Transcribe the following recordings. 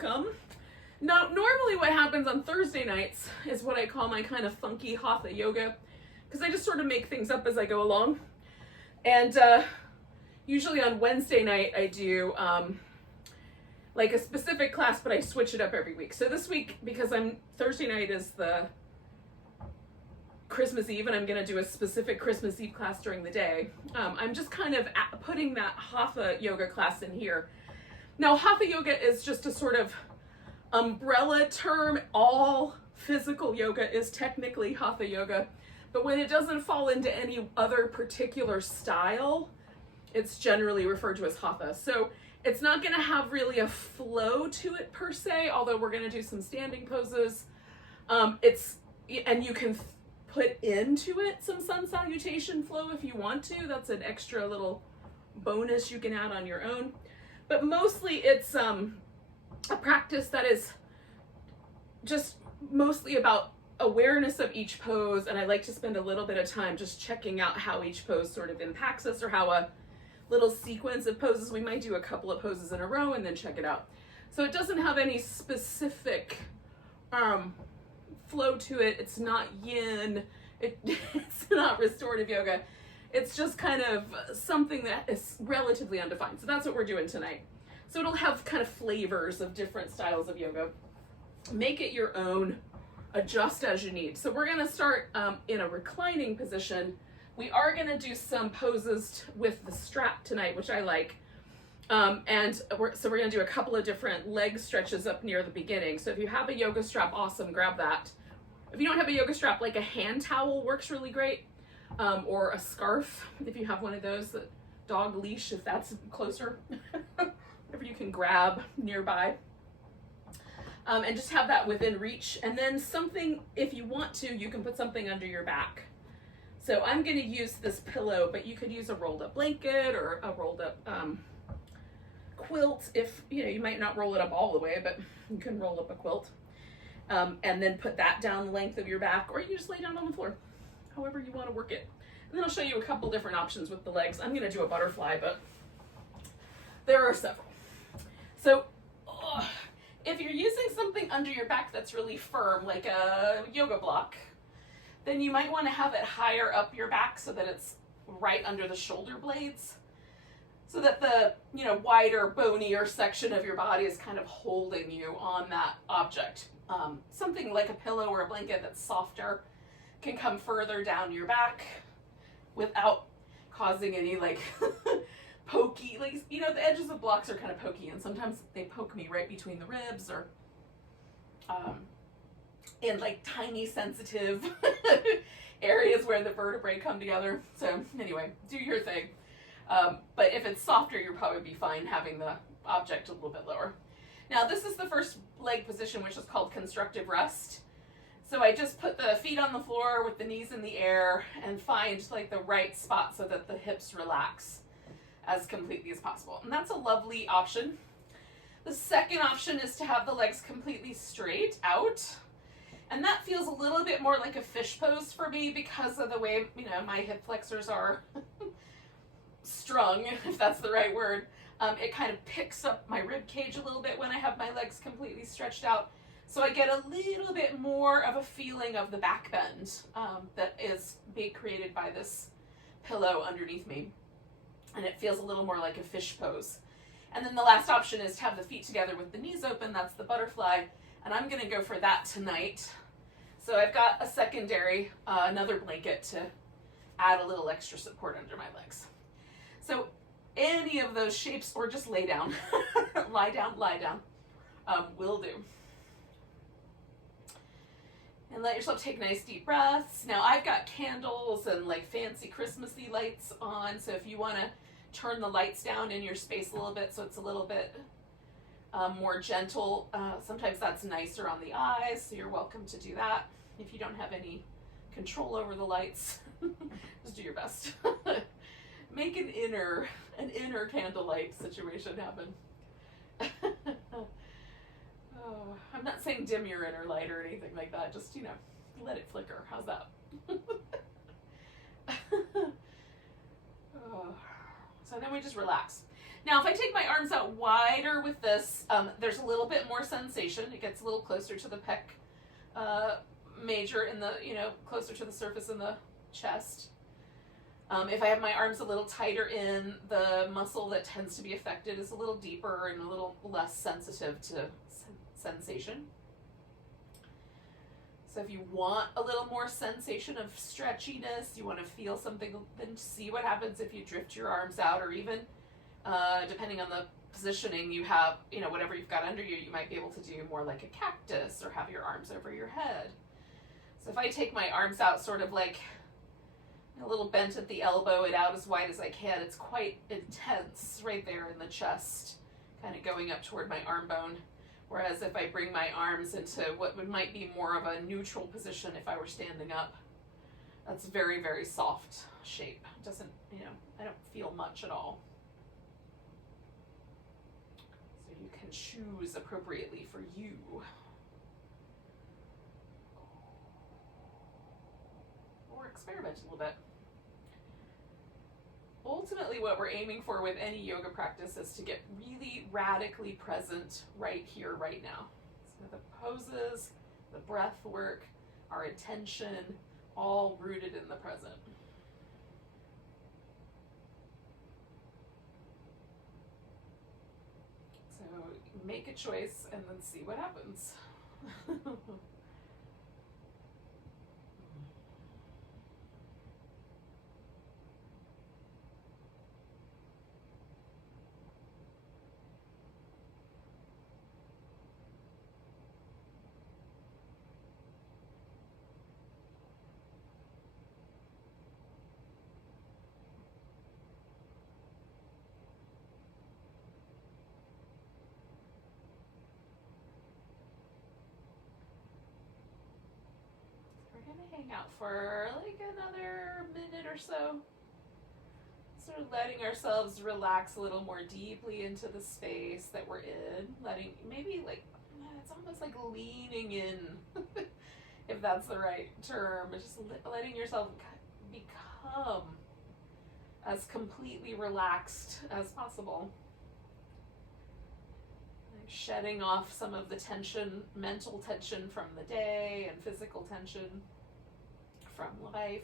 welcome. Now, normally what happens on Thursday nights is what I call my kind of funky Hatha yoga, because I just sort of make things up as I go along. And usually on Wednesday night I do like a specific class, but I switch it up every week. So this week, because Thursday night is the Christmas Eve, and I'm going to do a specific Christmas Eve class during the day, I'm just kind of putting that Hatha yoga class in here. Now, Hatha yoga is just a sort of umbrella term. All physical yoga is technically Hatha yoga, but when it doesn't fall into any other particular style, it's generally referred to as Hatha. So it's not going to have really a flow to it per se, although we're going to do some standing poses. And you can put into it some sun salutation flow if you want to. That's an extra little bonus you can add on your own. But mostly it's a practice that is just mostly about awareness of each pose, and I like to spend a little bit of time just checking out how each pose sort of impacts us, or how a little sequence of poses, we might do a couple of poses in a row and then check it out. So it doesn't have any specific flow to it. It's not yin, it's not restorative yoga. It's just kind of something that is relatively undefined. So that's what we're doing tonight. So it'll have kind of flavors of different styles of yoga. Make it your own, adjust as you need. So we're gonna start in a reclining position. We are gonna do some poses with the strap tonight, which I like. So we're gonna do a couple of different leg stretches up near the beginning. So if you have a yoga strap, awesome, grab that. If you don't have a yoga strap, like a hand towel works really great. Or a scarf, if you have one of those, a dog leash, if that's closer, whatever you can grab nearby. And just have that within reach. And then something, if you want to, you can put something under your back. So I'm going to use this pillow, but you could use a rolled up blanket or a rolled up quilt. If, you might not roll it up all the way, but you can roll up a quilt. And then put that down the length of your back, or you just lay down on the floor, however you want to work it. And then I'll show you a couple different options with the legs. I'm going to do a butterfly, but there are several. So if you're using something under your back that's really firm, like a yoga block, then you might want to have it higher up your back so that it's right under the shoulder blades, so that the wider, bonier section of your body is kind of holding you on that object. Something like a pillow or a blanket that's softer can come further down your back without causing any pokey, the edges of blocks are kind of pokey, and sometimes they poke me right between the ribs, or in tiny sensitive areas where the vertebrae come together. So anyway, do your thing. But if it's softer, you'll probably be fine having the object a little bit lower. Now this is the first leg position, which is called constructive rest. So I just put the feet on the floor with the knees in the air and find the right spot so that the hips relax as completely as possible. And that's a lovely option. The second option is to have the legs completely straight out. And that feels a little bit more like a fish pose for me because of the way, my hip flexors are strung, if that's the right word. It kind of picks up my rib cage a little bit when I have my legs completely stretched out. So I get a little bit more of a feeling of the back bend that is being created by this pillow underneath me. And it feels a little more like a fish pose. And then the last option is to have the feet together with the knees open. That's the butterfly. And I'm going to go for that tonight. So I've got a secondary, another blanket to add a little extra support under my legs. So any of those shapes, or just lay down, lie down, will do. And let yourself take nice deep breaths. Now I've got candles and fancy Christmassy lights on, so if you want to turn the lights down in your space a little bit so it's a little bit more gentle, sometimes that's nicer on the eyes, so you're welcome to do that. If you don't have any control over the lights, just do your best. Make an inner candlelight situation happen. Oh, I'm not saying dim your inner light or anything like that. Just, let it flicker. How's that? Oh. So then we just relax. Now, if I take my arms out wider with this, there's a little bit more sensation. It gets a little closer to the pec major in the, closer to the surface in the chest. If I have my arms a little tighter in, the muscle that tends to be affected is a little deeper and a little less sensitive to sensation. So if you want a little more sensation of stretchiness, you want to feel something, then see what happens if you drift your arms out, or even depending on the positioning you have, whatever you've got under you, you might be able to do more like a cactus or have your arms over your head. So if I take my arms out sort of like a little bent at the elbow and out as wide as I can, it's quite intense right there in the chest, kind of going up toward my arm bone. Whereas if I bring my arms into what might be more of a neutral position if I were standing up, that's very, very soft shape. It doesn't, I don't feel much at all. So you can choose appropriately for you. Or experiment a little bit. Ultimately, what we're aiming for with any yoga practice is to get really radically present right here, right now. So the poses, the breath work, our attention, all rooted in the present. So make a choice and then see what happens. Hang out for like another minute or so, sort of letting ourselves relax a little more deeply into the space that we're in, letting maybe like it's almost like leaning in if that's the right term, but just letting yourself become as completely relaxed as possible, like shedding off some of the tension, mental tension from the day and physical tension from life.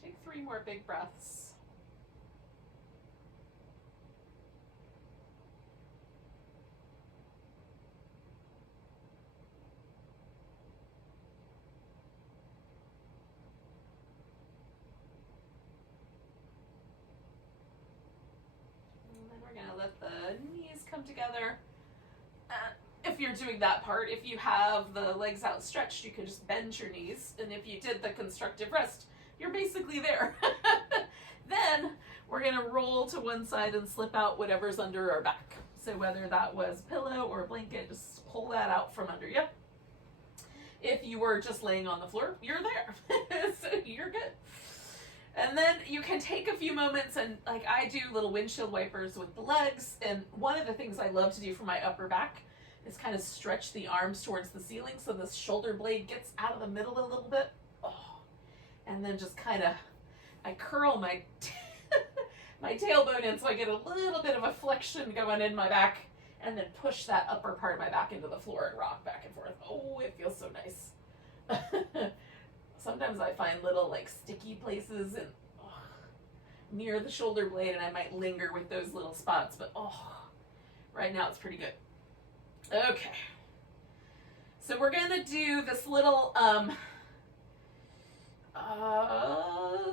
Take 3 more big breaths. And then we're going to let the knees come together. If you're doing that part, if you have the legs outstretched, you can just bend your knees. And if you did the constructive rest, you're basically there. Then we're going to roll to one side and slip out whatever's under our back. So whether that was pillow or blanket, just pull that out from under you. If you were just laying on the floor, you're there. So you're good. And then you can take a few moments and, like I do, little windshield wipers with the legs. And one of the things I love to do for my upper back is kind of stretch the arms towards the ceiling so the shoulder blade gets out of the middle a little bit. And then just kind of, I curl my my tailbone in so I get a little bit of a flexion going in my back, and then push that upper part of my back into the floor and rock back and forth. Oh, it feels so nice. Sometimes I find little like sticky places and near the shoulder blade, and I might linger with those little spots, but right now it's pretty good. Okay. So we're gonna do this little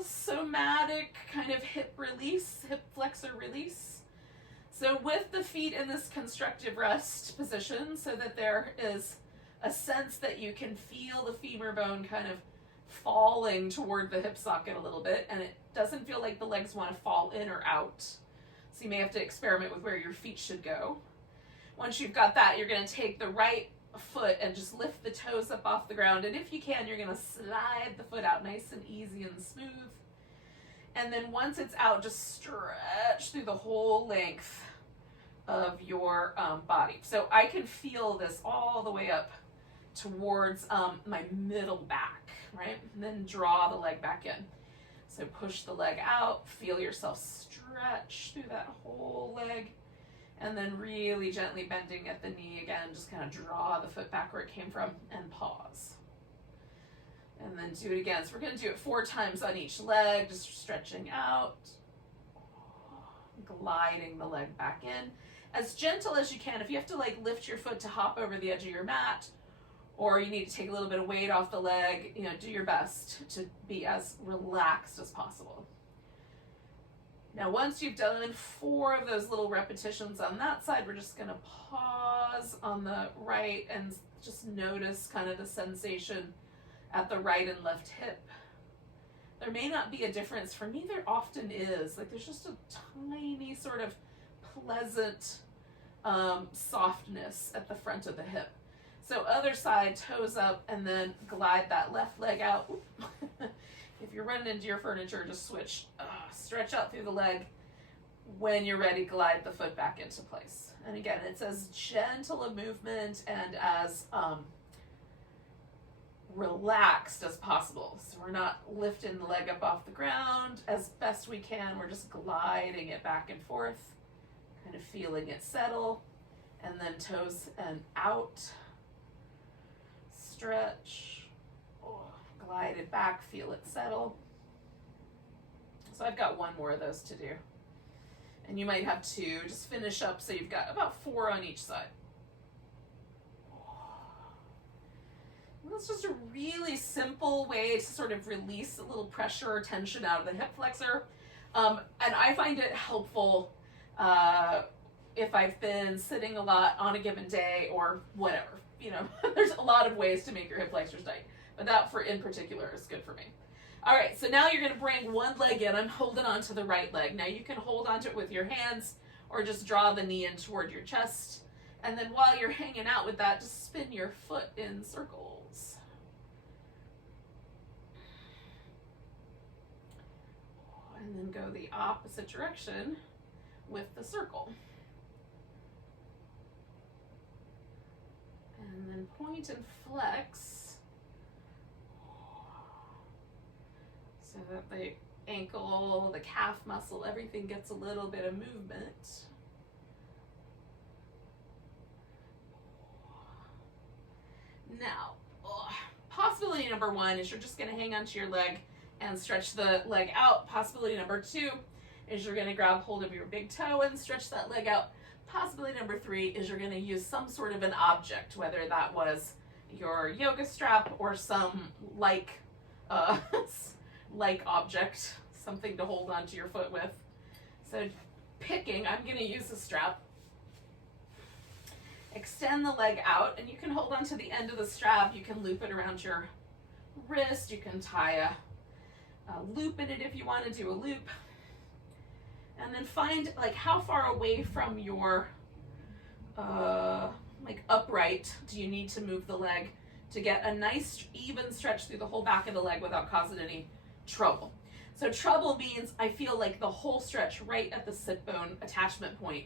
somatic kind of hip release, hip flexor release. So with the feet in this constructive rest position, so that there is a sense that you can feel the femur bone kind of falling toward the hip socket a little bit, and it doesn't feel like the legs want to fall in or out. So you may have to experiment with where your feet should go. Once you've got that, you're going to take the right foot and just lift the toes up off the ground. And if you can, you're going to slide the foot out nice and easy and smooth. And then once it's out, just stretch through the whole length of your body. So I can feel this all the way up towards my middle back, right? And then draw the leg back in. So push the leg out, feel yourself stretch through that whole leg, and then really gently bending at the knee again, just kind of draw the foot back where it came from and pause. And then do it again. So we're going to do it 4 times on each leg, just stretching out, gliding the leg back in. As gentle as you can. If you have to like lift your foot to hop over the edge of your mat, or you need to take a little bit of weight off the leg, you know, do your best to be as relaxed as possible. Now, once you've done 4 of those little repetitions on that side, we're just going to pause on the right and just notice kind of the sensation at the right and left hip. There may not be a difference. For me, there often is. Like, there's just a tiny sort of pleasant softness at the front of the hip. So other side, toes up, and then glide that left leg out. If you're running into your furniture, just switch. Stretch out through the leg. When you're ready, glide the foot back into place. And again, it's as gentle a movement and as relaxed as possible. So we're not lifting the leg up off the ground. As best we can, we're just gliding it back and forth, kind of feeling it settle. And then toes and out. Stretch, glide it back, feel it settle. So I've got 1 more of those to do. And you might have 2, just finish up so you've got about 4 on each side. And that's just a really simple way to sort of release a little pressure or tension out of the hip flexor. And I find it helpful if I've been sitting a lot on a given day or whatever. You know, there's a lot of ways to make your hip flexors tight, but that in particular is good for me. All right, so now you're going to bring one leg in. I'm holding on to the right leg. Now you can hold onto it with your hands or just draw the knee in toward your chest. And then while you're hanging out with that, just spin your foot in circles. And then go the opposite direction with the circle. And then point and flex so that the ankle, the calf muscle, everything gets a little bit of movement. Now, possibility number 1 is you're just going to hang onto your leg and stretch the leg out. Possibility number 2 is you're going to grab hold of your big toe and stretch that leg out. Possibility number 3 is you're going to use some sort of an object, whether that was your yoga strap or some like object, something to hold onto your foot with. So picking, I'm going to use a strap. Extend the leg out, and you can hold onto the end of the strap. You can loop it around your wrist. You can tie a loop in it if you want to do a loop. And then find like how far away from your like upright do you need to move the leg to get a nice even stretch through the whole back of the leg without causing any trouble. So trouble means I feel like the whole stretch right at the sit bone attachment point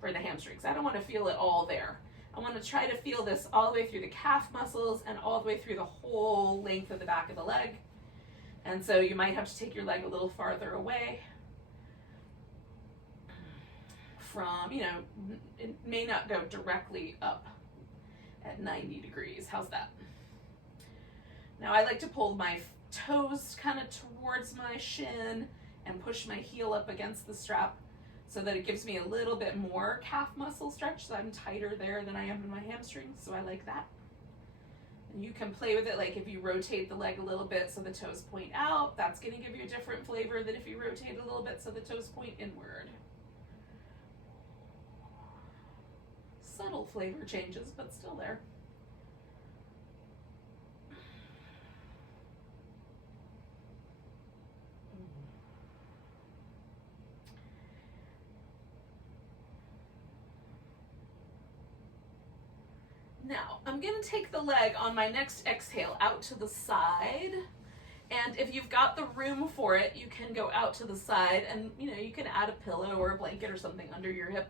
for the hamstrings. I don't want to feel it all there. I want to try to feel this all the way through the calf muscles and all the way through the whole length of the back of the leg. And so you might have to take your leg a little farther away from, you know, it may not go directly up at 90 degrees. How's that? Now I like to pull my toes kind of towards my shin and push my heel up against the strap so that it gives me a little bit more calf muscle stretch, so I'm tighter there than I am in my hamstrings, so I like that. And you can play with it, like if you rotate the leg a little bit so the toes point out, that's going to give you a different flavor than if you rotate a little bit so the toes point inward. Subtle flavor changes, but still there. I'm going to take the leg on my next exhale out to the side. And if you've got the room for it, you can go out to the side and, you know, you can add a pillow or a blanket or something under your hip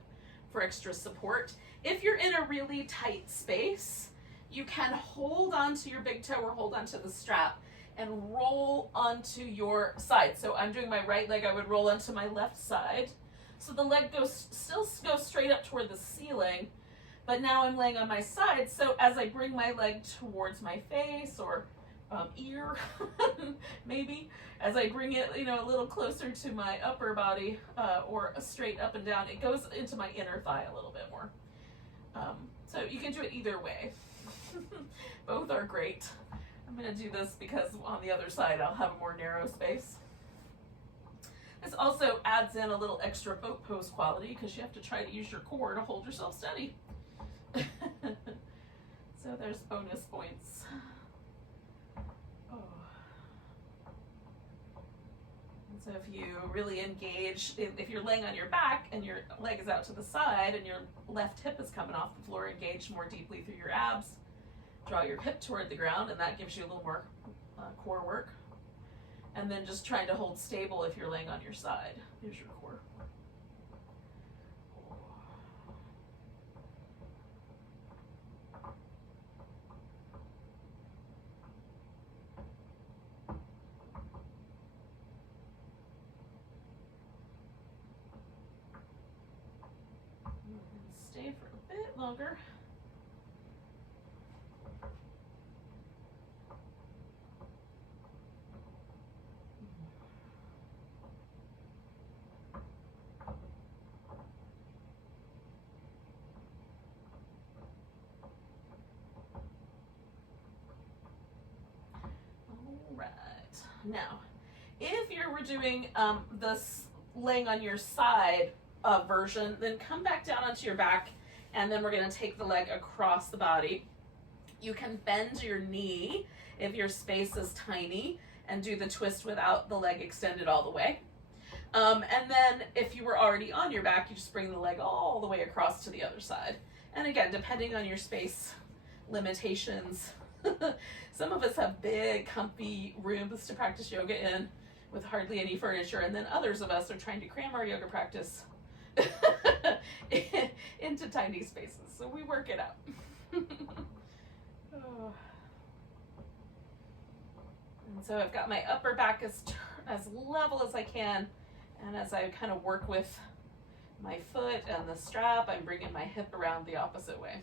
for extra support. If you're in a really tight space, you can hold onto your big toe or hold onto the strap and roll onto your side. So I'm doing my right leg, I would roll onto my left side. So the leg still goes straight up toward the ceiling, but now I'm laying on my side. So as I bring my leg towards my face or ear, maybe, as I bring it, you know, a little closer to my upper body or straight up and down, it goes into my inner thigh a little bit more. So you can do it either way. Both are great. I'm going to do this because on the other side I'll have a more narrow space. This also adds in a little extra boat pose quality because you have to try to use your core to hold yourself steady. So there's bonus points. Oh. And so if you really engage, if you're laying on your back and your leg is out to the side and your left hip is coming off the floor, engage more deeply through your abs. Draw your hip toward the ground, and that gives you a little more core work. And then just trying to hold stable if you're laying on your side. Here's your core. Stay for a bit longer. Now, if you were doing this laying on your side version, then come back down onto your back, and then we're going to take the leg across the body. You can bend your knee if your space is tiny and do the twist without the leg extended all the way. And then if you were already on your back, you just bring the leg all the way across to the other side. And again, depending on your space limitations, some of us have big, comfy rooms to practice yoga in with hardly any furniture, and then others of us are trying to cram our yoga practice into tiny spaces. So we work it out. Oh. And so I've got my upper back as level as I can, and as I kind of work with my foot and the strap, I'm bringing my hip around the opposite way.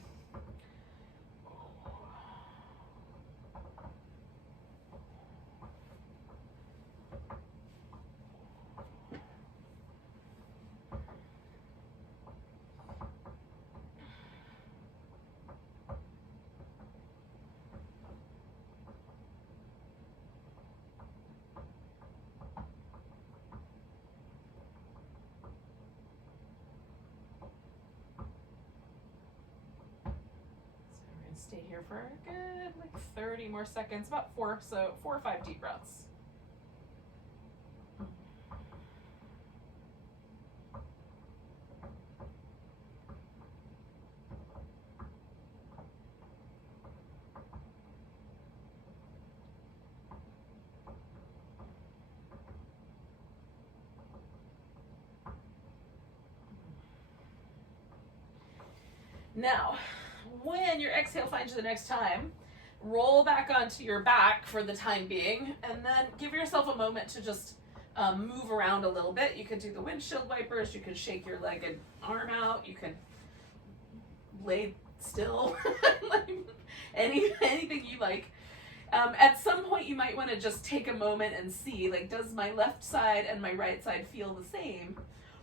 Stay here for a good 30 more seconds, about 4 or 5 deep breaths. Now, when your exhale finds you the next time, roll back onto your back for the time being, and then give yourself a moment to just move around a little bit. You could do the windshield wipers, you can shake your leg and arm out, you can lay still, anything you like. At some point you might want to just take a moment and see, like, does my left side and my right side feel the same,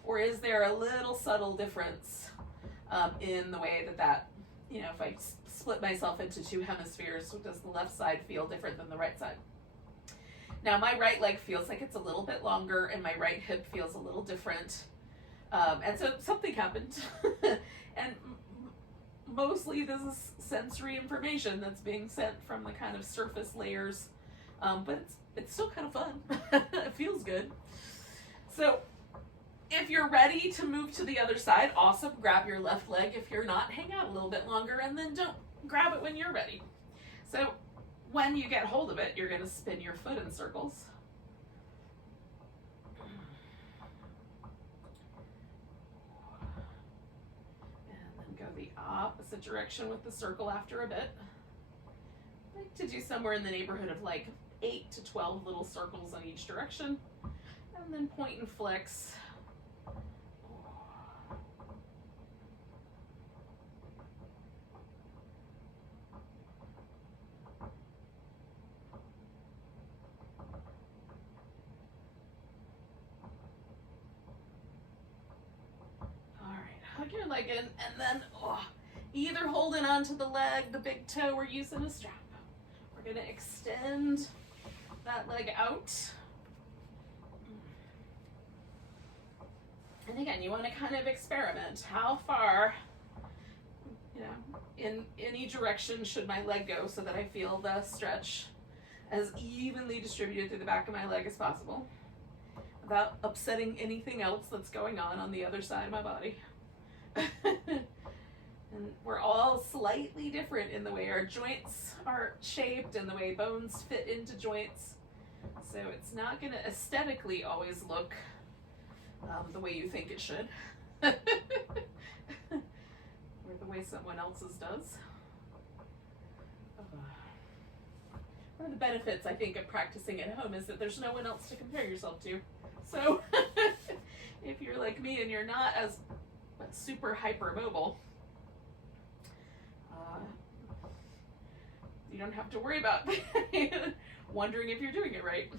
or is there a little subtle difference in the way that you know, if I split myself into 2 hemispheres, does the left side feel different than the right side? Now, my right leg feels like it's a little bit longer, and my right hip feels a little different. And so something happened. And mostly this is sensory information that's being sent from the kind of surface layers. But it's still kind of fun. It feels good. So if you're ready to move to the other side, awesome. Grab your left leg. If you're not, hang out a little bit longer, and then grab it when you're ready. So when you get hold of it, you're going to spin your foot in circles. And then go the opposite direction with the circle after a bit. I like to do somewhere in the neighborhood of like 8 to 12 little circles in each direction. And then point and flex. Hug your leg in, and then either holding onto the leg, the big toe, or using a strap. We're going to extend that leg out. And again, you want to kind of experiment. How far, in any direction should my leg go so that I feel the stretch as evenly distributed through the back of my leg as possible without upsetting anything else that's going on the other side of my body. And we're all slightly different in the way our joints are shaped and the way bones fit into joints. So it's not going to aesthetically always look the way you think it should. Or the way someone else's does. One of the benefits, I think, of practicing at home is that there's no one else to compare yourself to. So if you're like me and you're not as super hypermobile, you don't have to worry about wondering if you're doing it right.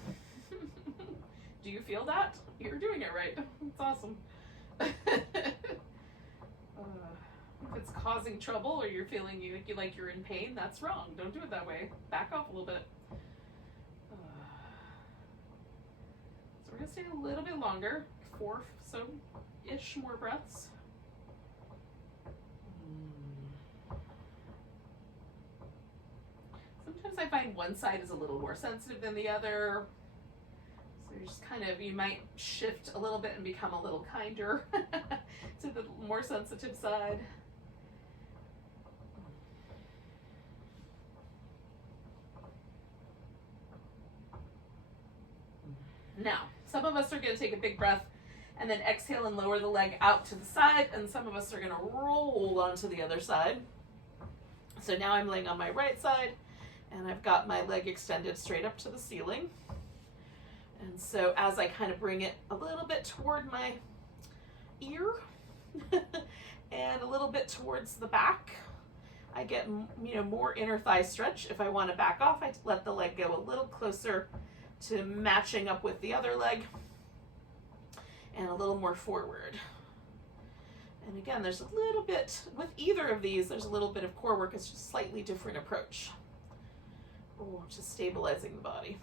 Do you feel that? You're doing it right. It's awesome. If it's causing trouble or you're feeling like you're in pain, that's wrong. Don't do it that way. Back off a little bit. So we're going to stay a little bit longer, 4 so-ish more breaths. Sometimes I find one side is a little more sensitive than the other. So you're just you might shift a little bit and become a little kinder to the more sensitive side. Now, some of us are going to take a big breath and then exhale and lower the leg out to the side, and some of us are going to roll onto the other side. So now I'm laying on my right side, and I've got my leg extended straight up to the ceiling. And so as I kind of bring it a little bit toward my ear and a little bit towards the back, I get more inner thigh stretch. If I want to back off, I let the leg go a little closer to matching up with the other leg and a little more forward. And again, there's a little bit, with either of these, there's a little bit of core work. It's just a slightly different approach to stabilizing the body.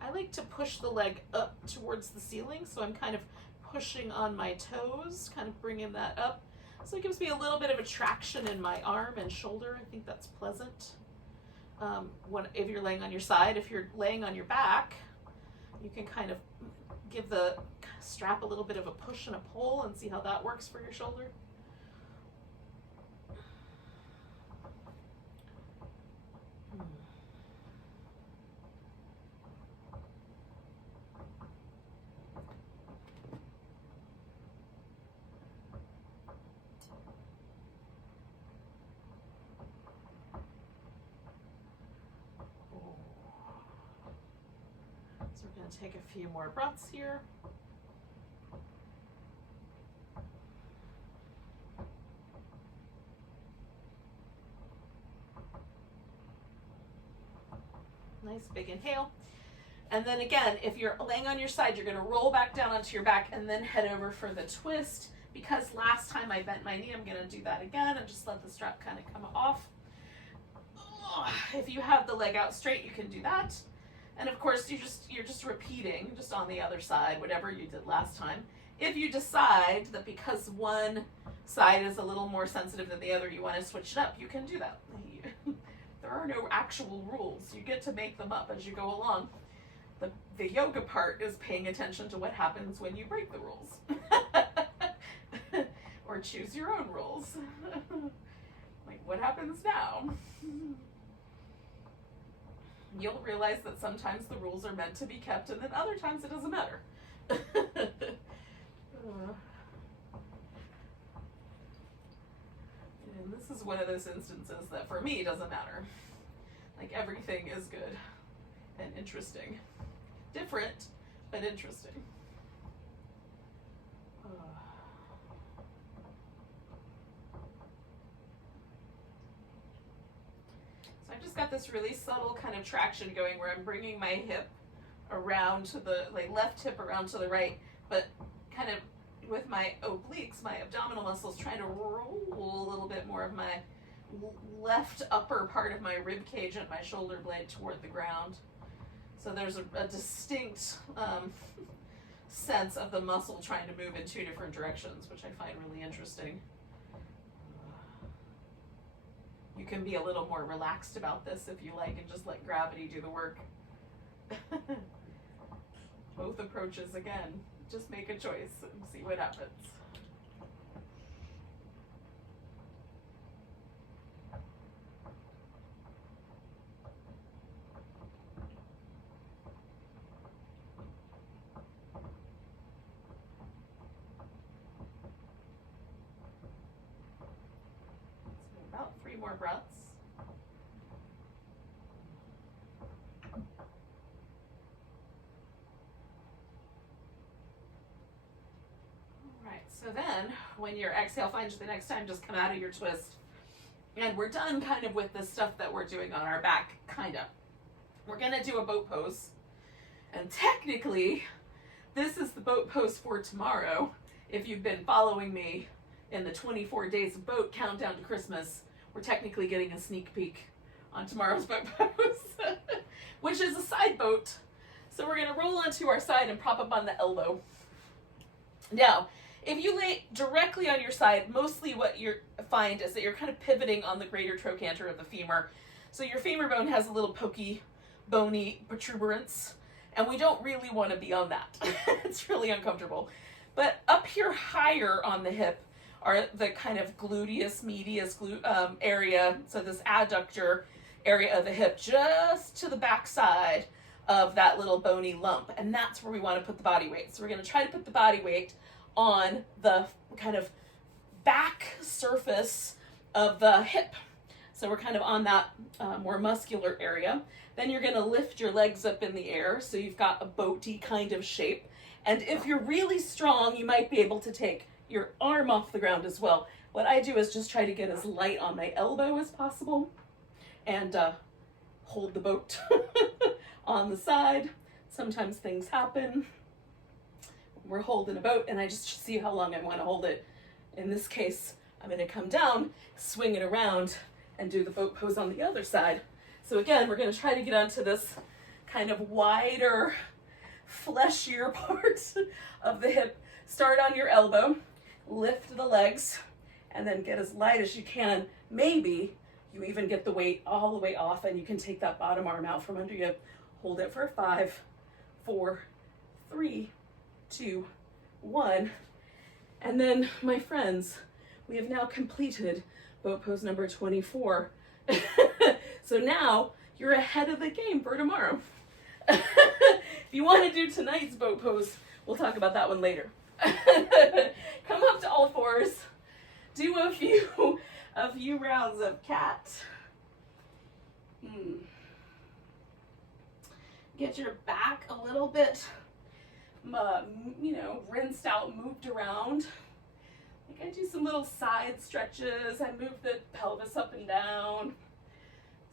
I like to push the leg up towards the ceiling, so I'm kind of pushing on my toes, kind of bringing that up. So it gives me a little bit of a traction in my arm and shoulder. I think that's pleasant. If you're laying on your side, if you're laying on your back, you can kind of give the strap a little bit of a push and a pull and see how that works for your shoulder. So we're going to take a few more breaths here. Nice big inhale. And then again, if you're laying on your side, you're going to roll back down onto your back and then head over for the twist. Because last time I bent my knee, I'm going to do that again and just let the strap kind of come off. If you have the leg out straight, you can do that. And of course, you're just repeating just on the other side, whatever you did last time. If you decide that because one side is a little more sensitive than the other, you want to switch it up, you can do that. There are no actual rules. You get to make them up as you go along. The yoga part is paying attention to what happens when you break the rules. Or choose your own rules. Like, what happens now? You'll realize that sometimes the rules are meant to be kept, and then other times it doesn't matter. And this is one of those instances that for me doesn't matter. Like, everything is good and interesting. Different, but interesting. So I've just got this really subtle kind of traction going where I'm bringing my hip around to the, like, left hip around to the right, but kind of with my obliques, my abdominal muscles, trying to roll a little bit more of my left upper part of my rib cage and my shoulder blade toward the ground. So there's a distinct sense of the muscle trying to move in two different directions, which I find really interesting. You can be a little more relaxed about this if you like and just let gravity do the work. Both approaches, again, just make a choice and see what happens. About 3 more breaths. All right, so then when your exhale finds you the next time, just come out of your twist. And we're done kind of with the stuff that we're doing on our back, kind of. We're gonna do a boat pose. And technically, this is the boat pose for tomorrow. If you've been following me in the 24 days of boat countdown to Christmas, we're technically getting a sneak peek on tomorrow's boat pose, which is a side boat. So we're gonna roll onto our side and prop up on the elbow. Now, if you lay directly on your side, mostly what you find is that you're kind of pivoting on the greater trochanter of the femur. So your femur bone has a little pokey, bony protuberance, and we don't really want to be on that. It's really uncomfortable. But up here higher on the hip are the kind of gluteus medius area, so this adductor area of the hip, just to the back side of that little bony lump, and that's where we want to put the body weight. So we're going to try to put the body weight on the kind of back surface of the hip. So we're kind of on that more muscular area. Then you're going to lift your legs up in the air, so you've got a boaty kind of shape. And if you're really strong, you might be able to take your arm off the ground as well. What I do is just try to get as light on my elbow as possible and hold the boat on the side. Sometimes things happen. We're holding a boat and I just see how long I want to hold it. In this case, I'm going to come down, swing it around, and do the boat pose on the other side. So again, we're going to try to get onto this kind of wider, fleshier part of the hip. Start on your elbow, lift the legs, and then get as light as you can. Maybe you even get the weight all the way off and you can take that bottom arm out from under you. Hold it for 5, 4, 3, 2, 1. And then, my friends, we have now completed boat pose number 24. So now you're ahead of the game for tomorrow. If you want to do tonight's boat pose, we'll talk about that one later. Come up to all fours. Do a few rounds of cat. Get your back a little bit, rinsed out, moved around. Like I do some little side stretches. I move the pelvis up and down.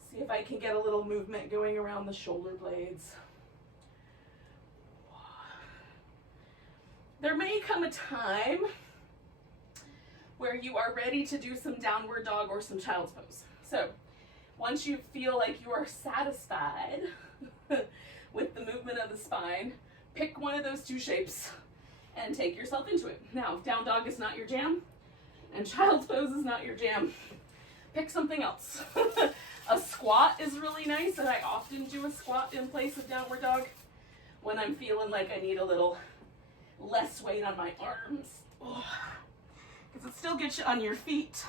See if I can get a little movement going around the shoulder blades. There may come a time where you are ready to do some downward dog or some child's pose. So once you feel like you are satisfied with the movement of the spine, pick one of those two shapes and take yourself into it. Now, if down dog is not your jam and child's pose is not your jam, pick something else. A squat is really nice, and I often do a squat in place of downward dog. when I'm feeling like I need a little less weight on my arms. Because it still gets you on your feet,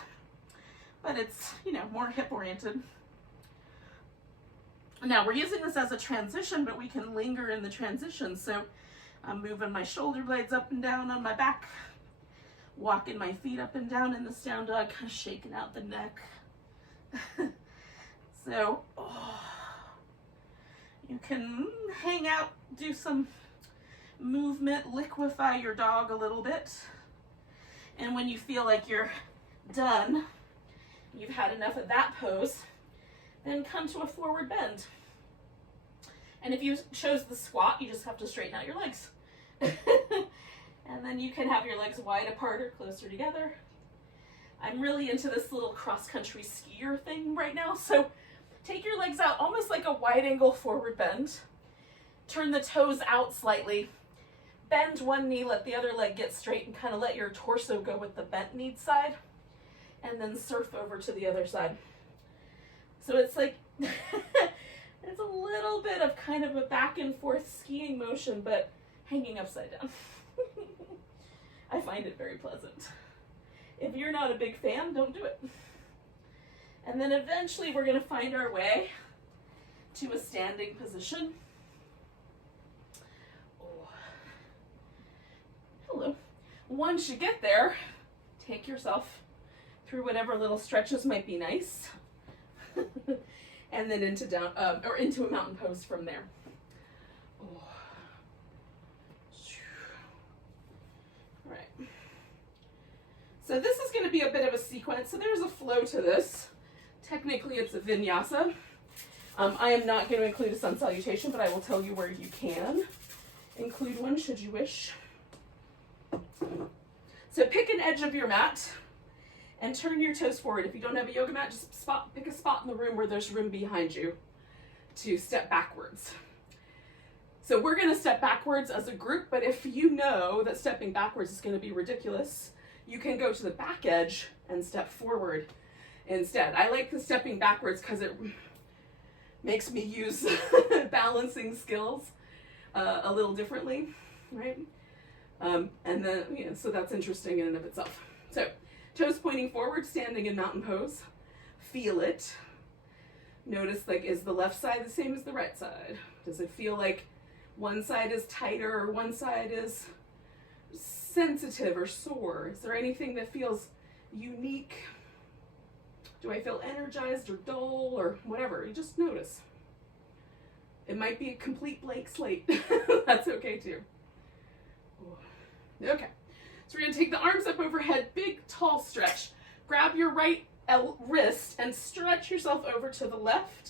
but it's, you know, more hip oriented. Now we're using this as a transition, but we can linger in the transition. So I'm moving my shoulder blades up and down on my back, walking my feet up and down in this down dog, kind of shaking out the neck. So you can hang out, do some movement, liquefy your dog a little bit. And when you feel like you're done, you've had enough of that pose, then come to a forward bend. And if you chose the squat, you just have to straighten out your legs. And then you can have your legs wide apart or closer together. I'm really into this little cross-country skier thing right now. So take your legs out almost like a wide angle forward bend. Turn the toes out slightly. Bend one knee, let the other leg get straight, and kind of let your torso go with the bent knee side. And then surf over to the other side. So it's like, it's a little bit of kind of a back and forth skiing motion, but hanging upside down. I find it very pleasant. If you're not a big fan, don't do it. And then eventually we're going to find our way to a standing position. Oh. Hello. Once you get there, take yourself through whatever little stretches might be nice. And then into down or into a mountain pose from there. Oh. All right. So this is going to be a bit of a sequence. So there's a flow to this. Technically, it's a vinyasa. I am not going to include a sun salutation, but I will tell you where you can include one should you wish. So pick an edge of your mat and turn your toes forward. If you don't have a yoga mat, just pick a spot in the room where there's room behind you to step backwards. So we're going to step backwards as a group, but if you know that stepping backwards is going to be ridiculous, you can go to the back edge and step forward instead. I like the stepping backwards because it makes me use balancing skills a little differently, right? And then, you know, so that's interesting in and of itself. So toes pointing forward, standing in mountain pose. Feel it. Notice, like, is the left side the same as the right side? Does it feel like one side is tighter or one side is sensitive or sore? Is there anything that feels unique? Do I feel energized or dull or whatever? You just notice. It might be a complete blank slate. That's okay too. Okay, so we're gonna take the arms up overhead, big tall stretch. Grab your right wrist and stretch yourself over to the left.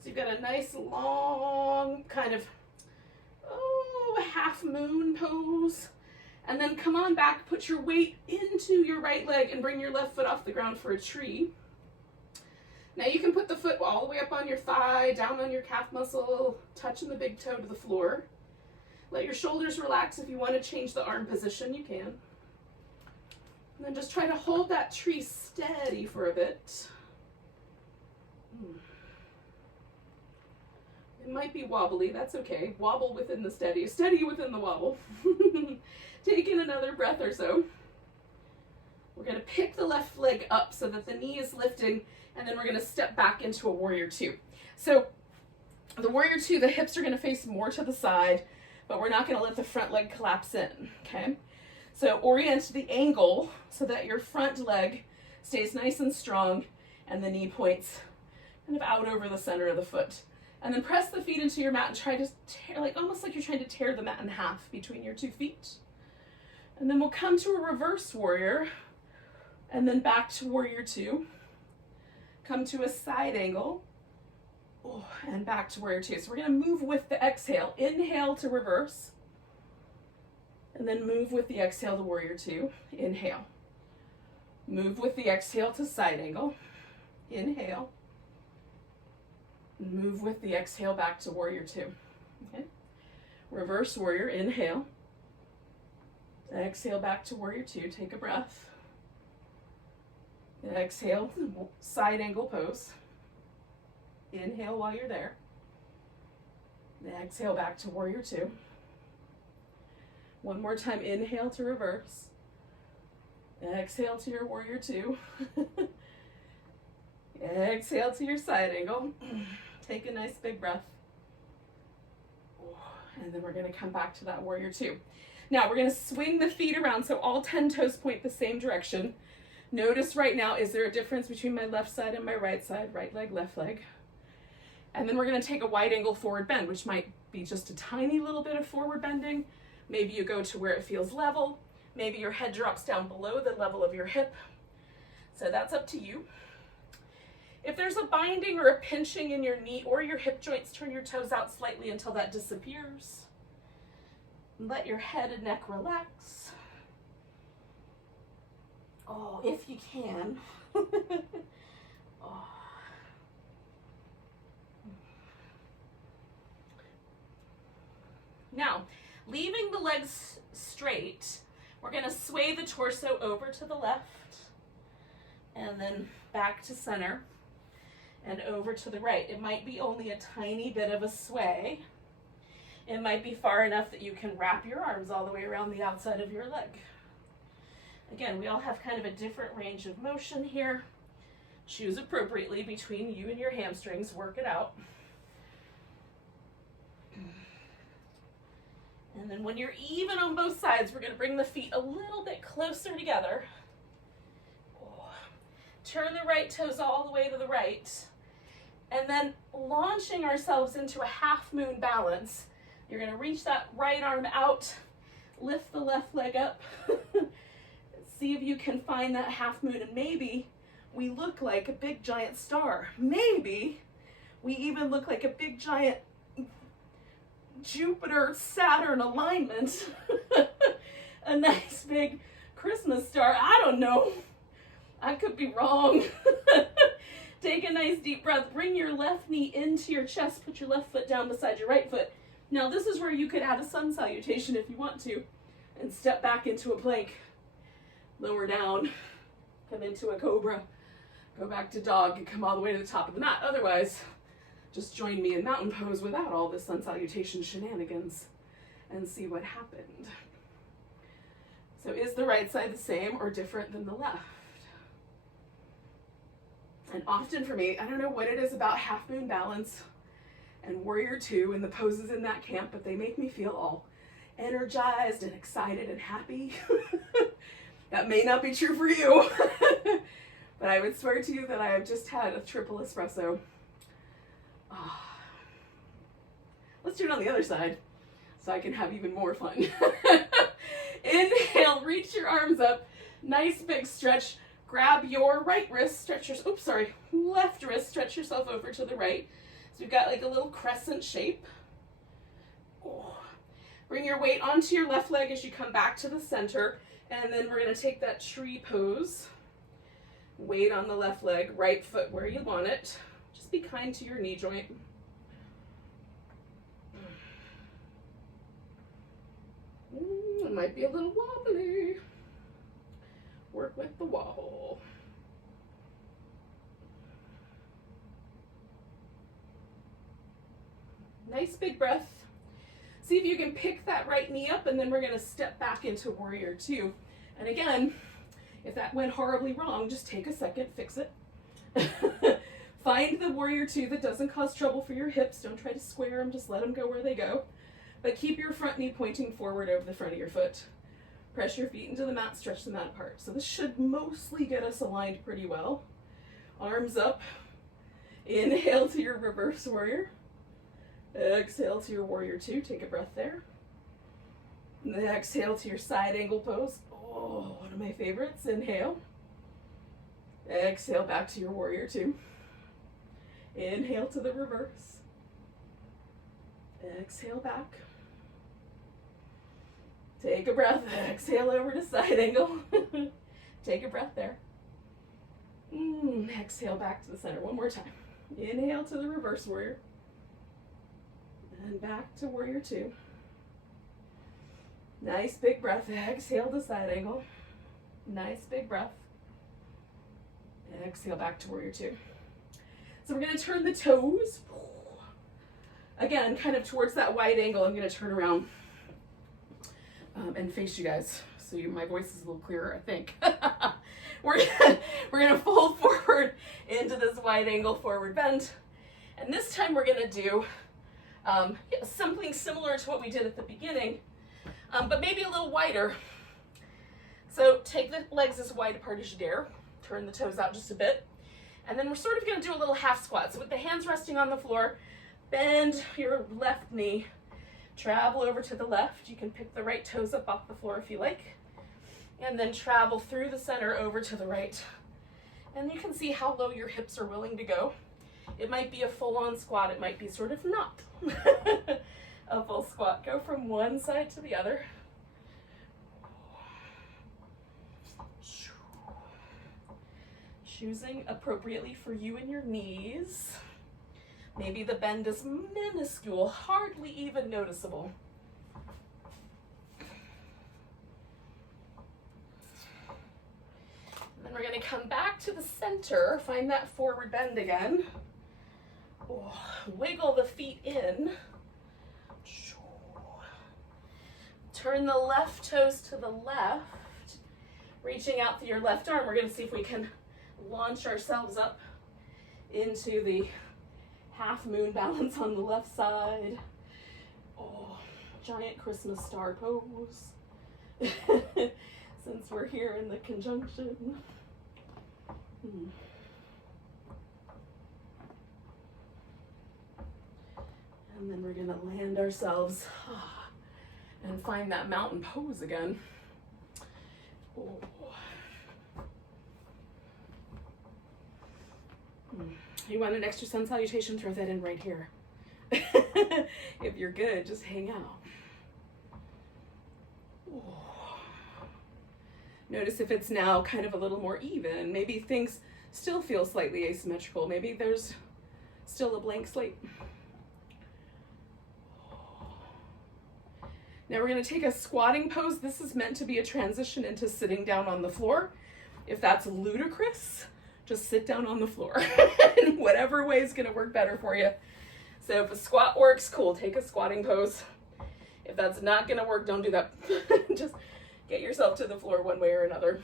So you've got a nice long kind of, half moon pose. And then come on back, put your weight into your right leg and bring your left foot off the ground for a tree. Now you can put the foot all the way up on your thigh, down on your calf muscle, touching the big toe to the floor. Let your shoulders relax. If you want to change the arm position, you can. And then just try to hold that tree steady for a bit. It might be wobbly, that's okay. Wobble within the steady, steady within the wobble. Take in another breath or so. We're going to pick the left leg up so that the knee is lifting, and then we're going to step back into a warrior two. So the warrior two, the hips are going to face more to the side, but we're not going to let the front leg collapse in, okay? So orient the angle so that your front leg stays nice and strong and the knee points kind of out over the center of the foot. And then press the feet into your mat and try to tear, like almost like you're trying to tear the mat in half between your 2 feet. And then we'll come to a reverse warrior and then back to warrior two. Come to a side angle and back to warrior two. So we're going to move with the exhale. Inhale to reverse. And then move with the exhale to warrior two. Inhale. Move with the exhale to side angle. Inhale. Move with the exhale back to warrior two. Okay. Reverse warrior. Inhale. Exhale back to warrior two. Take a breath. Exhale, side angle pose. Inhale while you're there. Exhale back to warrior two. One more time, inhale to reverse. Exhale to your warrior two. Exhale to your side angle. Take a nice big breath. And then we're going to come back to that warrior two. Now we're going to swing the feet around so all 10 toes point the same direction. Notice right now, is there a difference between my left side and my right side? Right leg, left leg. And then we're going to take a wide angle forward bend, which might be just a tiny little bit of forward bending. Maybe you go to where it feels level. Maybe your head drops down below the level of your hip. So that's up to you. If there's a binding or a pinching in your knee or your hip joints, turn your toes out slightly until that disappears. Let your head and neck relax. Oh, if you can. Oh. Now, leaving the legs straight, we're going to sway the torso over to the left and then back to center and over to the right. It might be only a tiny bit of a sway. It might be far enough that you can wrap your arms all the way around the outside of your leg. Again, we all have kind of a different range of motion here. Choose appropriately between you and your hamstrings. Work it out. And then when you're even on both sides, we're going to bring the feet a little bit closer together. Turn the right toes all the way to the right. And then launching ourselves into a half moon balance. You're going to reach that right arm out, lift the left leg up. See if you can find that half moon, and maybe we look like a big giant star. Maybe we even look like a big giant Jupiter-Saturn alignment. A nice big Christmas star. I don't know. I could be wrong. Take a nice deep breath. Bring your left knee into your chest. Put your left foot down beside your right foot. Now this is where you could add a sun salutation if you want to, and step back into a plank. Lower down, come into a cobra, go back to dog, and come all the way to the top of the mat. Otherwise, just join me in mountain pose without all this sun salutation shenanigans and see what happened. So is the right side the same or different than the left? And often for me, I don't know what it is about half moon balance and warrior two and the poses in that camp, but they make me feel all energized and excited and happy. That may not be true for you, but I would swear to you that I have just had a triple espresso. Oh. Let's do it on the other side so I can have even more fun. Inhale, reach your arms up, nice big stretch. Grab your right wrist, left wrist, stretch yourself over to the right. So we've got like a little crescent shape. Oh. Bring your weight onto your left leg as you come back to the center. And then we're going to take that tree pose. Weight on the left leg, right foot where you want it. Just be kind to your knee joint. It might be a little wobbly. Work with the wobble. Nice big breath. See if you can pick that right knee up, and then we're going to step back into warrior two. And again, if that went horribly wrong, just take a second, fix it. Find the warrior two that doesn't cause trouble for your hips. Don't try to square them, just let them go where they go. But keep your front knee pointing forward over the front of your foot. Press your feet into the mat, stretch the mat apart. So this should mostly get us aligned pretty well. Arms up. Inhale to your reverse warrior. Exhale to your warrior two. Take a breath there. And then exhale to your side angle pose. Oh, one of my favorites. Inhale. Exhale back to your warrior two. Inhale to the reverse. Exhale back. Take a breath. Exhale over to side angle. Take a breath there. Exhale back to the center. One more time. Inhale to the reverse warrior. And back to warrior two. Nice big breath. Exhale to side angle. Nice big breath. Exhale back to warrior two. So we're going to turn the toes. again, kind of towards that wide angle. I'm going to turn around and face you guys so my voice is a little clearer, I think. We're gonna fold forward into this wide angle forward bend. And this time we're gonna do something similar to what we did at the beginning, but maybe a little wider. So take the legs as wide apart as you dare, turn the toes out just a bit, and then we're sort of gonna do a little half squat. So with the hands resting on the floor, bend your left knee, travel over to the left. You can pick the right toes up off the floor if you like, and then travel through the center over to the right. And you can see how low your hips are willing to go. It might be a full-on squat, it might be sort of not a full squat. Go from one side to the other. Choosing appropriately for you and your knees. Maybe the bend is minuscule, hardly even noticeable. And then we're going to come back to the center, find that forward bend again. Oh, wiggle the feet in. Turn the left toes to the left, reaching out through your left arm. We're going to see if we can launch ourselves up into the half moon balance on the left side. Oh, giant Christmas star pose. Since we're here in the conjunction. And then we're gonna land ourselves and find that mountain pose again. Oh. You want an extra sun salutation? Throw that in right here. If you're good, just hang out. Ooh. Notice if it's now kind of a little more even. Maybe things still feel slightly asymmetrical. Maybe there's still a blank slate. Now we're going to take a squatting pose. This is meant to be a transition into sitting down on the floor. If that's ludicrous, just sit down on the floor. In whatever way is going to work better for you. So if a squat works, cool, take a squatting pose. If that's not going to work, don't do that. Just get yourself to the floor one way or another.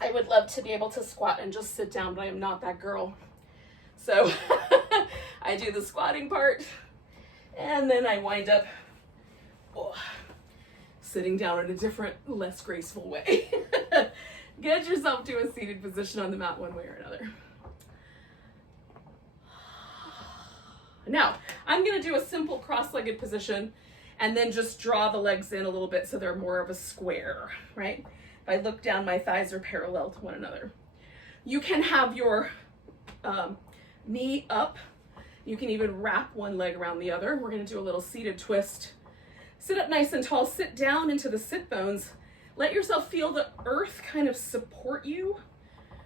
I would love to be able to squat and just sit down, but I am not that girl. So I do the squatting part, and then I wind up sitting down in a different, less graceful way. Get yourself to a seated position on the mat one way or another. Now, I'm going to do a simple cross-legged position and then just draw the legs in a little bit so they're more of a square, right? If I look down, my thighs are parallel to one another. You can have your knee up. You can even wrap one leg around the other. We're going to do a little seated twist. Sit up nice and tall. Sit down into the sit bones. Let yourself feel the earth kind of support you.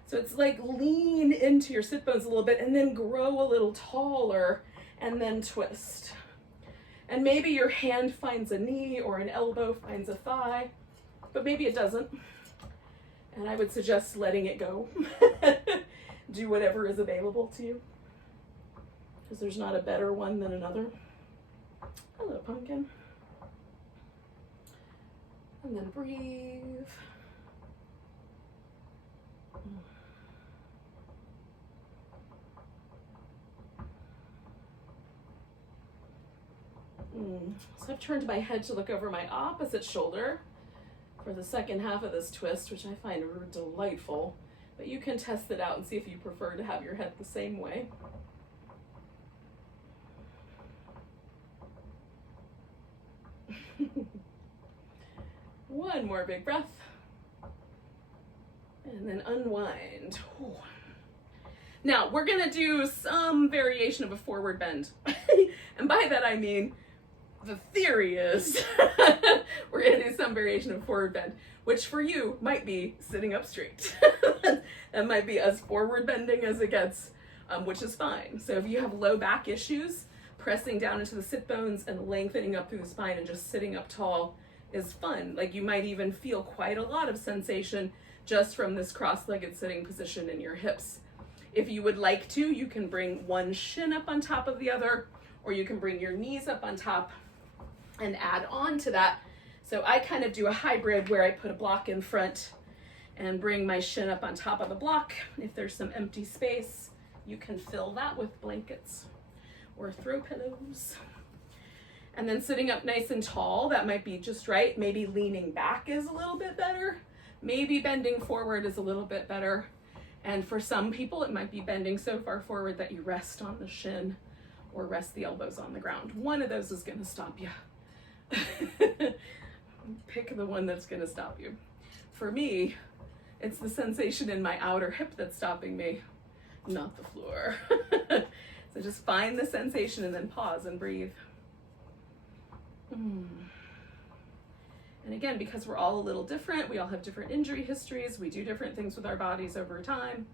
So it's like lean into your sit bones a little bit and then grow a little taller and then twist. And maybe your hand finds a knee or an elbow finds a thigh, but maybe it doesn't. And I would suggest letting it go. Do whatever is available to you, because there's not a better one than another. Hello, pumpkin. And then breathe. So I've turned my head to look over my opposite shoulder for the second half of this twist, which I find delightful. But you can test it out and see if you prefer to have your head the same way. One more big breath. And then unwind. Ooh. Now, we're going to do some variation of a forward bend. And by that I mean, the theory is we're going to do some variation of forward bend, which for you might be sitting up straight. That might be as forward bending as it gets, which is fine. So if you have low back issues, pressing down into the sit bones and lengthening up through the spine and just sitting up tall is fun. Like you might even feel quite a lot of sensation just from this cross-legged sitting position in your hips. If you would like to, you can bring one shin up on top of the other, or you can bring your knees up on top and add on to that. So I kind of do a hybrid where I put a block in front and bring my shin up on top of the block. If there's some empty space, you can fill that with blankets or throw pillows. And then sitting up nice and tall, that might be just right. Maybe leaning back is a little bit better. Maybe bending forward is a little bit better. And for some people, it might be bending so far forward that you rest on the shin or rest the elbows on the ground. One of those is gonna stop you. Pick the one that's gonna stop you. For me, it's the sensation in my outer hip that's stopping me, not the floor. So just find the sensation and then pause and breathe. And again, because we're all a little different, we all have different injury histories, we do different things with our bodies over time,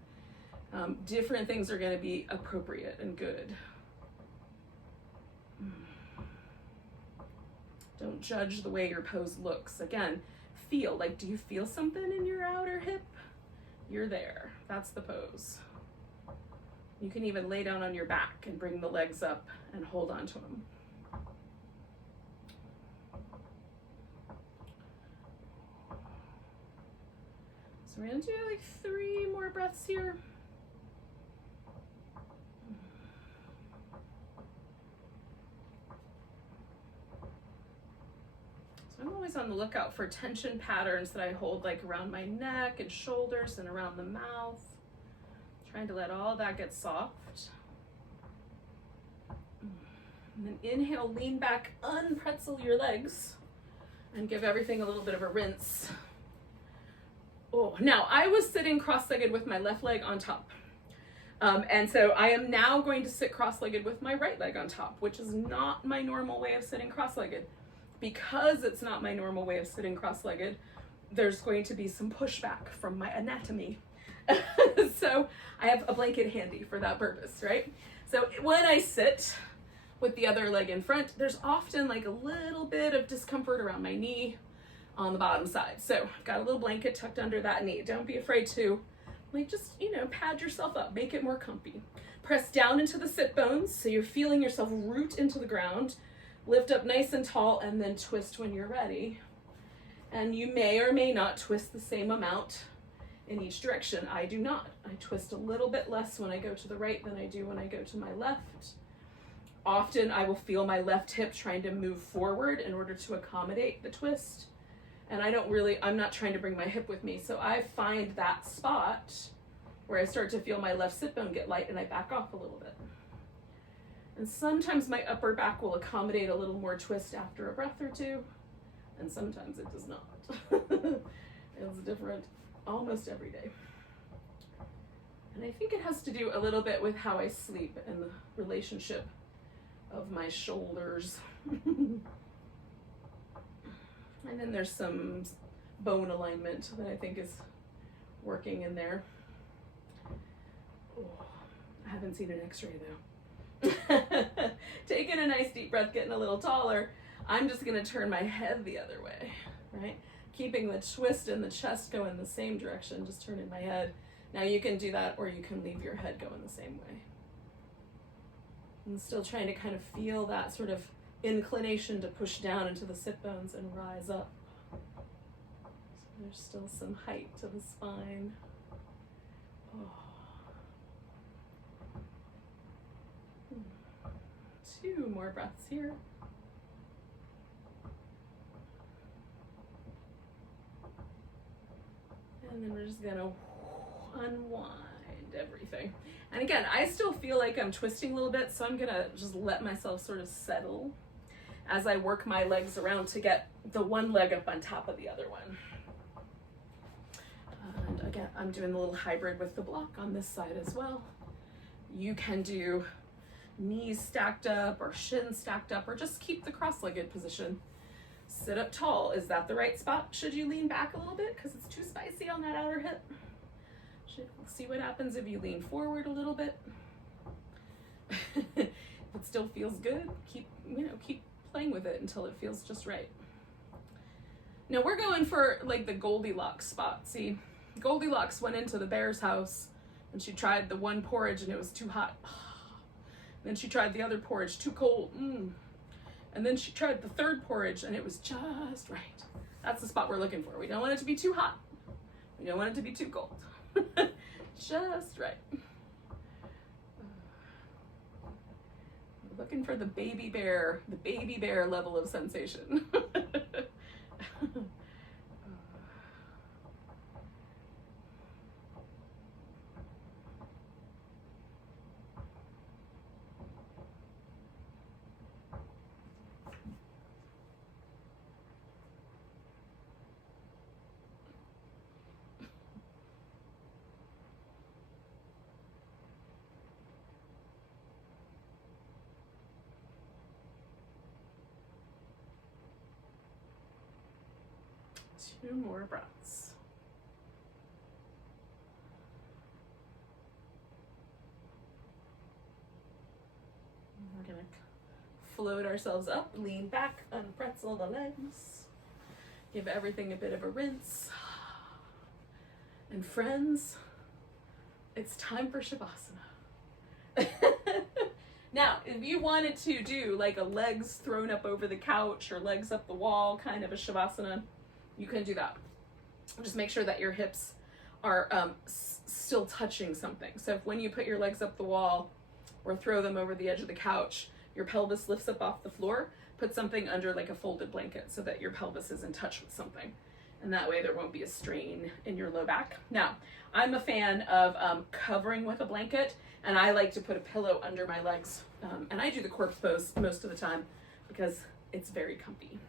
different things are going to be appropriate and good. Don't judge the way your pose looks. Again, feel, like, do you feel something in your outer hip? You're there. That's the pose. You can even lay down on your back and bring the legs up and hold on to them. So we're gonna do like 3 more breaths here. So I'm always on the lookout for tension patterns that I hold like around my neck and shoulders and around the mouth. Trying to let all that get soft. And then inhale, lean back, unpretzel your legs, and give everything a little bit of a rinse. Oh, now I was sitting cross-legged with my left leg on top. And so I am now going to sit cross-legged with my right leg on top, which is not my normal way of sitting cross-legged. Because it's not my normal way of sitting cross-legged, there's going to be some pushback from my anatomy. So I have a blanket handy for that purpose, right? So when I sit with the other leg in front, there's often like a little bit of discomfort around my knee on the bottom side. So I've got a little blanket tucked under that knee. Don't be afraid to, like, just, you know, pad yourself up, make it more comfy. Press down into the sit bones so you're feeling yourself root into the ground. Lift up nice and tall and then twist when you're ready. And you may or may not twist the same amount in each direction. I do not. I twist a little bit less when I go to the right than I do when I go to my left. Often I will feel my left hip trying to move forward in order to accommodate the twist. And I'm not trying to bring my hip with me. So I find that spot where I start to feel my left sit bone get light and I back off a little bit. And sometimes my upper back will accommodate a little more twist after a breath or two. And sometimes it does not. It's different almost every day. And I think it has to do a little bit with how I sleep and the relationship of my shoulders. And then there's some bone alignment that I think is working in there. Oh, I haven't seen an x-ray though. Taking a nice deep breath, getting a little taller. I'm just gonna turn my head the other way, right? Keeping the twist in the chest go in the same direction, just turning my head. Now you can do that or you can leave your head going the same way. I'm still trying to kind of feel that sort of inclination to push down into the sit bones and rise up. So there's still some height to the spine. Oh. 2 more breaths here. And then we're just gonna unwind everything. And again, I still feel like I'm twisting a little bit, so I'm gonna just let myself sort of settle as I work my legs around to get the one leg up on top of the other one. And again, I'm doing a little hybrid with the block on this side as well. You can do knees stacked up or shins stacked up, or just keep the cross-legged position. Sit up tall. Is that the right spot? Should you lean back a little bit because it's too spicy on that outer hip? See what happens if you lean forward a little bit. If it still feels good, keep playing with it until it feels just right. Now we're going for like the Goldilocks spot. See, Goldilocks went into the bear's house And she tried the one porridge and it was too hot. Then she tried the other porridge, too cold. And then she tried the third porridge and it was just right. That's the spot we're looking for. We don't want it to be too hot. We don't want it to be too cold. Just right. We're looking for the baby bear level of sensation. 2 more breaths. We're gonna float ourselves up, lean back, unpretzel the legs, give everything a bit of a rinse. And friends, it's time for Shavasana. Now, if you wanted to do like a legs thrown up over the couch or legs up the wall kind of a Shavasana, you can do that. Just make sure that your hips are still touching something. So if when you put your legs up the wall or throw them over the edge of the couch, your pelvis lifts up off the floor, put something under like a folded blanket so that your pelvis is in touch with something. And that way there won't be a strain in your low back. Now, I'm a fan of covering with a blanket, and I like to put a pillow under my legs. And I do the corpse pose most of the time because it's very comfy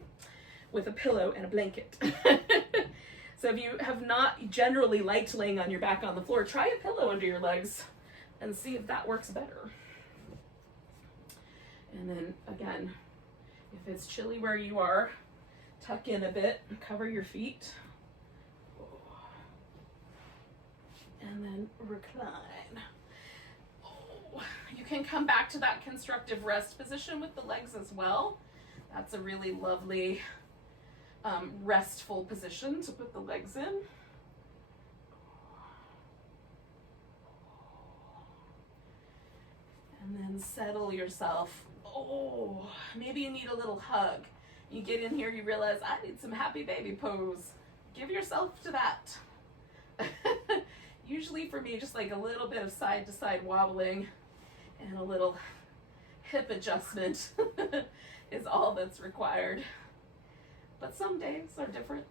with a pillow and a blanket. So if you have not generally liked laying on your back on the floor, try a pillow under your legs and see if that works better. And then again, if it's chilly where you are, tuck in a bit, cover your feet, and then recline. You can come back to that constructive rest position with the legs as well. That's a really lovely restful position to put the legs in. And then settle yourself. Oh, maybe you need a little hug. You get in here, you realize, I need some happy baby pose. Give yourself to that. Usually for me, just like a little bit of side to side wobbling and a little hip adjustment is all that's required. But some days are different.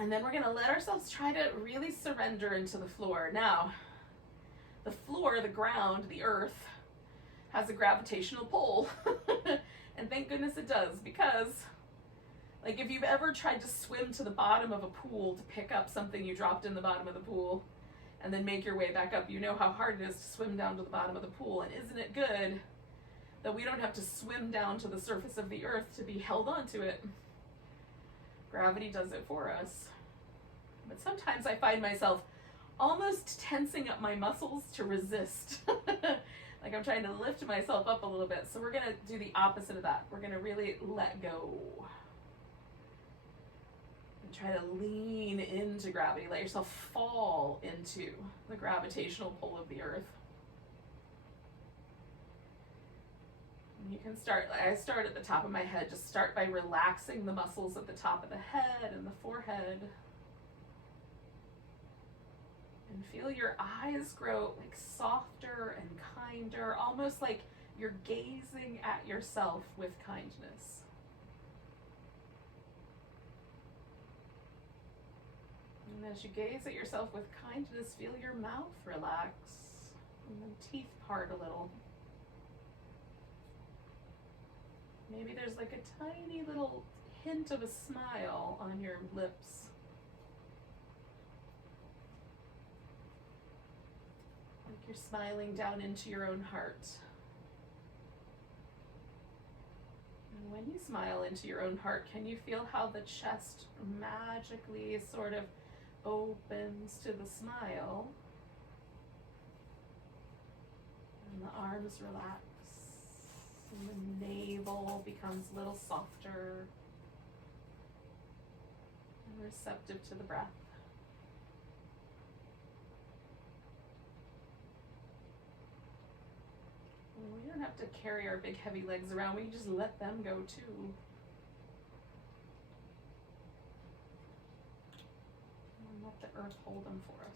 And then we're gonna let ourselves try to really surrender into the floor. Now, the floor, the ground, the earth, has a gravitational pull. And thank goodness it does, because like if you've ever tried to swim to the bottom of a pool to pick up something you dropped in the bottom of the pool and then make your way back up, you know how hard it is to swim down to the bottom of the pool. And isn't it good that we don't have to swim down to the surface of the earth to be held onto it? Gravity does it for us. But sometimes I find myself almost tensing up my muscles to resist. Like I'm trying to lift myself up a little bit. So we're gonna do the opposite of that. We're gonna really let go. And try to lean into gravity. Let yourself fall into the gravitational pull of the earth. And you can start, I start at the top of my head. Just start by relaxing the muscles at the top of the head and the forehead. And feel your eyes grow like softer and kinder, almost like you're gazing at yourself with kindness. And as you gaze at yourself with kindness, feel your mouth relax and the teeth part a little. Maybe there's like a tiny little hint of a smile on your lips. Like you're smiling down into your own heart. And when you smile into your own heart, can you feel how the chest magically sort of opens to the smile? And the arms relax. And the navel becomes a little softer and receptive to the breath. don't have to carry our big heavy legs around. We can just let them go too. And let the earth hold them for us.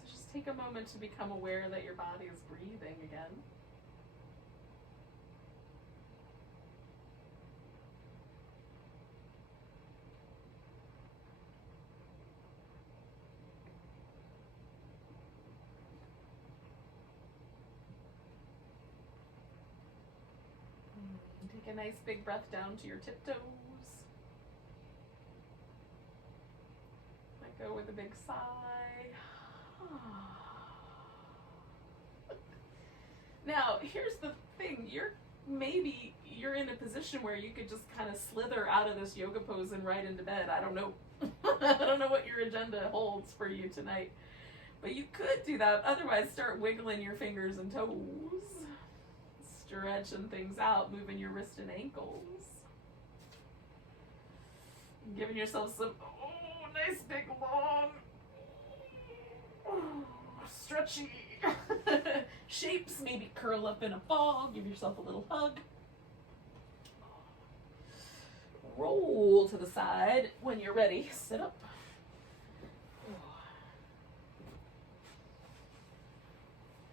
So just take a moment to become aware that your body is breathing again. Take a nice big breath down to your tiptoes. Let go with a big sigh. Now, here's the thing. Maybe you're in a position where you could just kind of slither out of this yoga pose and right into bed. I don't know. I don't know what your agenda holds for you tonight. But you could do that. Otherwise, start wiggling your fingers and toes. Stretching things out, moving your wrists and ankles. Giving yourself some, nice big long, stretchy shapes. Maybe curl up in a ball, give yourself a little hug. Roll to the side. When you're ready, sit up.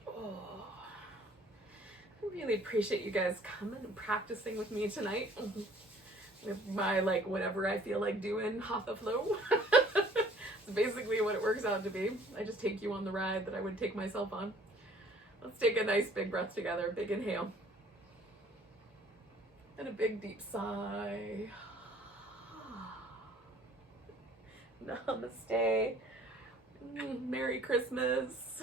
I really appreciate you guys coming and practicing with me tonight with my whatever I feel like doing Hatha flow. It's basically what it works out to be. I just take you on the ride that I would take myself on. Let's take a nice big breath together. Big inhale and a big deep sigh. Namaste. Merry Christmas.